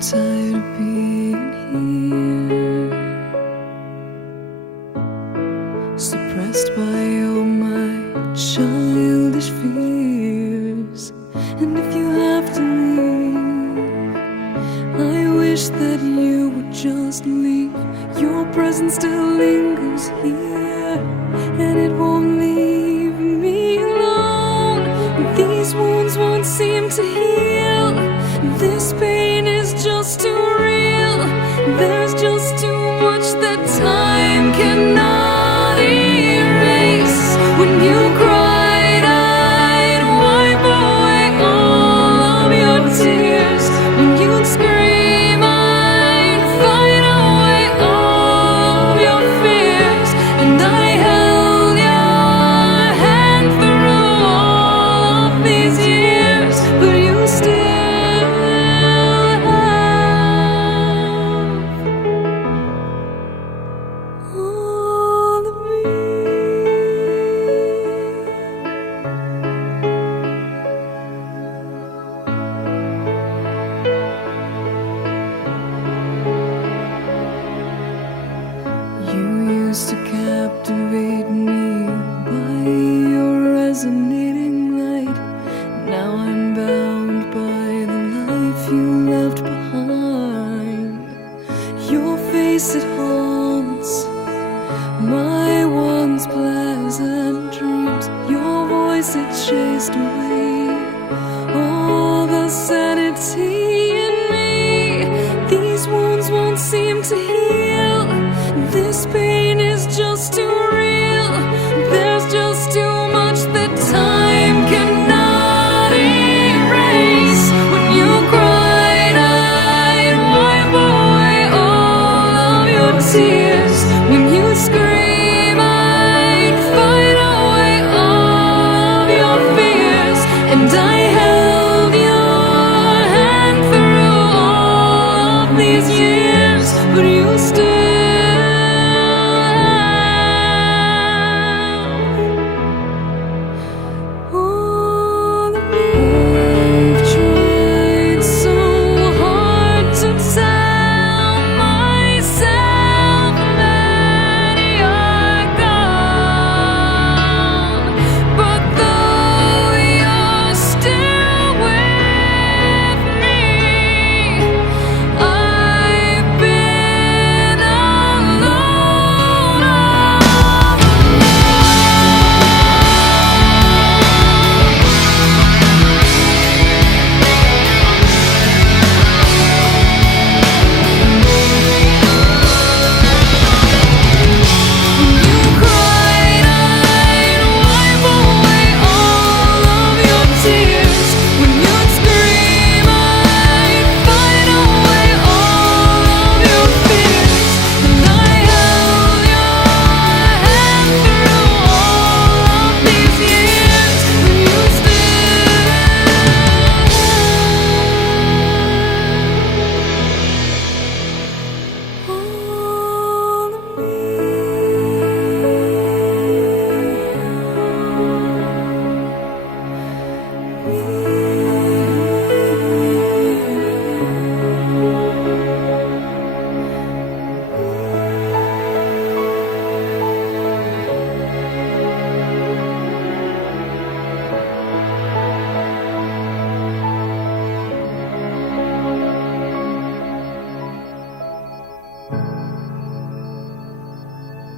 tired of being here, suppressed by all my childish fears. And if you have to leave, I wish that you would just leave. Your presence still lingers here, and it won't leave me alone. These wounds won't seem to heal. This pain is just too real. There's just too much that time cannot erase. When you cried, I'd wipe away all of your tears. When you'd scream, I'd fight away all of your fears. And I held your hand through all of these years, but you still all of me. You used to captivate me by your resonating light. Now I'm bound by the life you left behind. Your face, it haunts my once pleasant dreams. Your voice, it chased away all the sanity in me. These wounds won't seem to heal. This pain is just too real. There's just too much that time cannot erase. When you cried, I'd wipe away all of your tears. When you scream, I'd fight away all of your fears. And I held your hand through all of these years, but you still